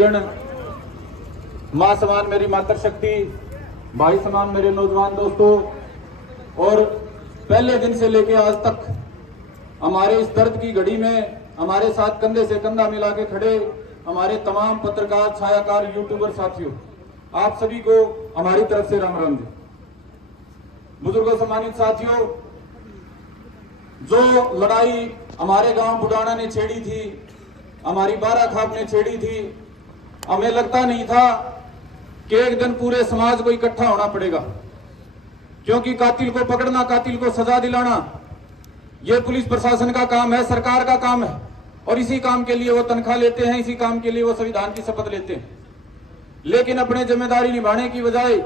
माँ समान मेरी मातृशक्ति, भाई समान मेरे नौजवान दोस्तों, और पहले दिन से लेकर आज तक हमारे इस दर्द की घड़ी में हमारे साथ कंधे से कंधा मिला के खड़े हमारे तमाम पत्रकार, छायाकार, यूट्यूबर साथियों, आप सभी को हमारी तरफ से राम राम जी। बुजुर्गों, सम्मानित साथियों, जो लड़ाई हमारे गांव बुढ़ाना ने छेड़ी थी, हमारी बाराखाप ने छेड़ी थी, हमें लगता नहीं था कि एक दिन पूरे समाज को इकट्ठा होना पड़ेगा, क्योंकि कातिल को पकड़ना, कातिल को सजा दिलाना यह पुलिस प्रशासन का काम है, सरकार का काम है, और इसी काम के लिए वो तनख्वाह लेते हैं, इसी काम के लिए वो संविधान की शपथ लेते हैं। लेकिन अपने जिम्मेदारी निभाने की बजाय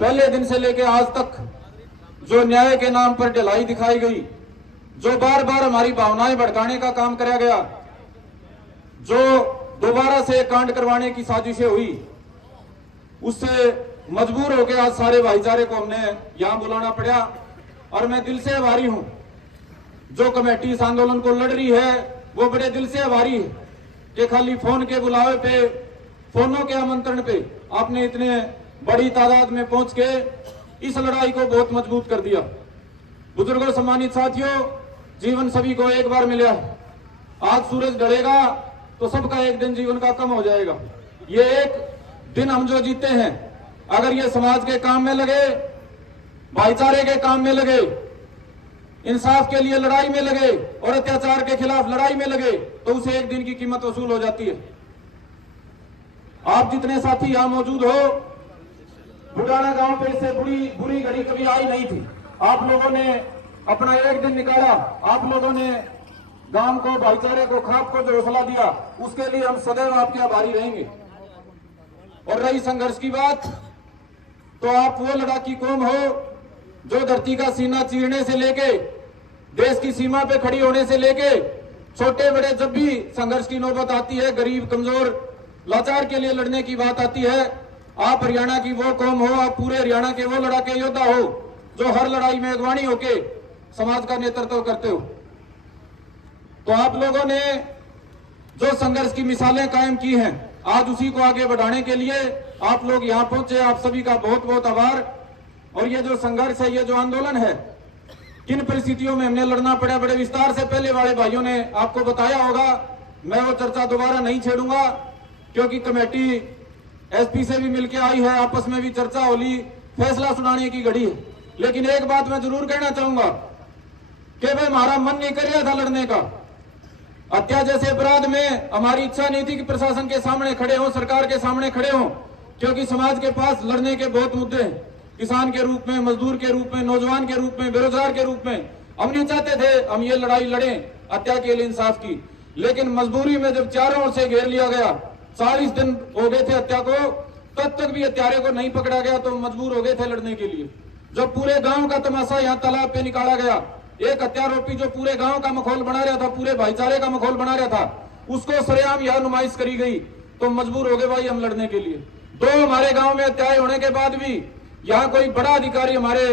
पहले दिन से लेकर आज तक जो न्याय के नाम पर ढिलाई दिखाई गई, जो बार बार हमारी भावनाएं भड़काने का काम कराया गया, जो दोबारा से कांड करवाने की साजिशें हुई, उससे मजबूर होकर आज सारे भाईचारे को हमने यहां बुलाना पड़ा। और मैं दिल से आभारी हूं, जो कमेटी इस आंदोलन को लड़ रही है वो बड़े दिल से आभारी है कि खाली फोन के बुलावे पे, फोनों के आमंत्रण पे आपने इतने बड़ी तादाद में पहुंच के इस लड़ाई को बहुत मजबूत कर दिया। बुजुर्गों, सम्मानित साथियों, जीवन सभी को एक बार मिला है। आज सूरज ढलेगा तो सबका एक दिन जीवन का कम हो जाएगा। ये एक दिन हम जो जीते हैं, अगर ये समाज के काम में लगे, भाईचारे के काम में लगे, इंसाफ के लिए लड़ाई में लगे और अत्याचार के खिलाफ लड़ाई में लगे, तो उसे एक दिन की कीमत वसूल हो जाती है। आप जितने साथी यहां मौजूद हो, बुढ़ाना गांव पे इससे बुरी घड़ी कभी आई नहीं थी। आप लोगों ने अपना एक दिन निकाला, आप लोगों ने गांव को, भाईचारे को, खाप को जो हौसला दिया, उसके लिए हम सदैव आपके आभारी रहेंगे। और रही संघर्ष की बात, तो आप वो लड़ाकी कौम हो जो धरती का सीना चीरने से लेके, देश की सीमा पे खड़ी होने से लेके, छोटे बड़े जब भी संघर्ष की नौबत आती है, गरीब, कमजोर, लाचार के लिए लड़ने की बात आती है, आप हरियाणा की वो कौम हो, आप पूरे हरियाणा के वो लड़ाके योद्धा हो जो हर लड़ाई में अगवानी होके समाज का नेतृत्व करते हो। तो आप लोगों ने जो संघर्ष की मिसालें कायम की हैं, आज उसी को आगे बढ़ाने के लिए आप लोग यहां पहुंचे, आप सभी का बहुत बहुत आभार। और ये जो संघर्ष है, ये जो आंदोलन है, किन परिस्थितियों में हमने लड़ना पड़ा, बड़े विस्तार से पहले वाले भाइयों ने आपको बताया होगा। मैं वो चर्चा दोबारा नहीं छेड़ूंगा, क्योंकि कमेटी एसपी से भी मिलकर आई है, आपस में भी चर्चा होली, फैसला सुनाने की घड़ी है। लेकिन एक बात मैं जरूर कहना चाहूंगा कि भाई हमारा मन नहीं कर रहा था लड़ने का। हत्या जैसे अपराध में हमारी इच्छा नहीं थी कि प्रशासन के सामने खड़े हो, सरकार के सामने खड़े हो, क्योंकि समाज के पास लड़ने के बहुत मुद्दे हैं। किसान के रूप में, मजदूर के रूप में, नौजवान के रूप में, बेरोजगार के रूप में हम नहीं चाहते थे हम ये लड़ाई लड़ें हत्या के लिए, इंसाफ की। लेकिन मजबूरी में जब चारों ओर से घेर लिया गया, 40 दिन हो गए थे हत्या को, तब तक भी हत्यारे को नहीं पकड़ा गया, तो मजबूर हो गए थे लड़ने के लिए। जब पूरे गांव का तमाशा यहाँ तालाब पे निकाला गया, एक हत्यारोपी जो पूरे गांव का माहौल बना रहा था, पूरे भाईचारे का माहौल बना रहा था, उसको सरेआम यह नुमाइश करी गई, तो मजबूर हो गए भाई हम लड़ने के लिए। दो हमारे गांव में हत्याएं होने के बाद भी यहाँ कोई बड़ा अधिकारी हमारे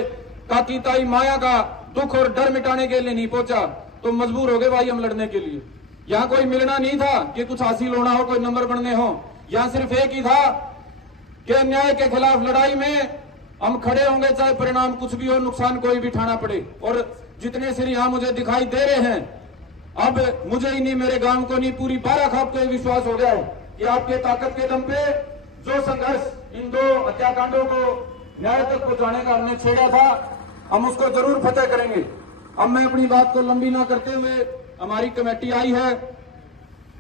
काकी ताई माया का दुख और डर मिटाने के लिए नहीं पहुंचा, तो मजबूर हो गए भाई हम लड़ने के लिए। यहाँ कोई मिलना नहीं था कि कुछ हासिल होना हो, कोई नंबर बढ़ने हो, यहाँ सिर्फ एक ही था कि अन्याय के खिलाफ लड़ाई में हम खड़े होंगे, चाहे परिणाम कुछ भी हो, नुकसान कोई भी उठाना पड़े। और जितने सिर यहाँ मुझे दिखाई दे रहे हैं, अब मुझे ही नहीं, मेरे गांव को नहीं, पूरी बाराखाप को विश्वास हो गया है कि आपके ताकत के दम पे जो संघर्ष इन दो हत्याकांडों को न्याय तक पहुंचाने का हमने छेड़ा था, हम उसको जरूर फतेह करेंगे। अब मैं अपनी बात को लंबी ना करते हुए, हमारी कमेटी आई है,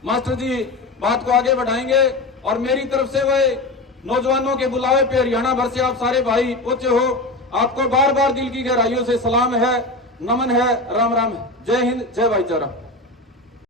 मास्टर जी बात को आगे बढ़ाएंगे। और मेरी तरफ से वह नौजवानों के बुलावे पे हरियाणा भर से आप सारे भाई पहुंचे हो, आपको बार बार दिल की गहराइयों से सलाम है, नमन है, राम राम है। जय हिंद, जय भाईचारा।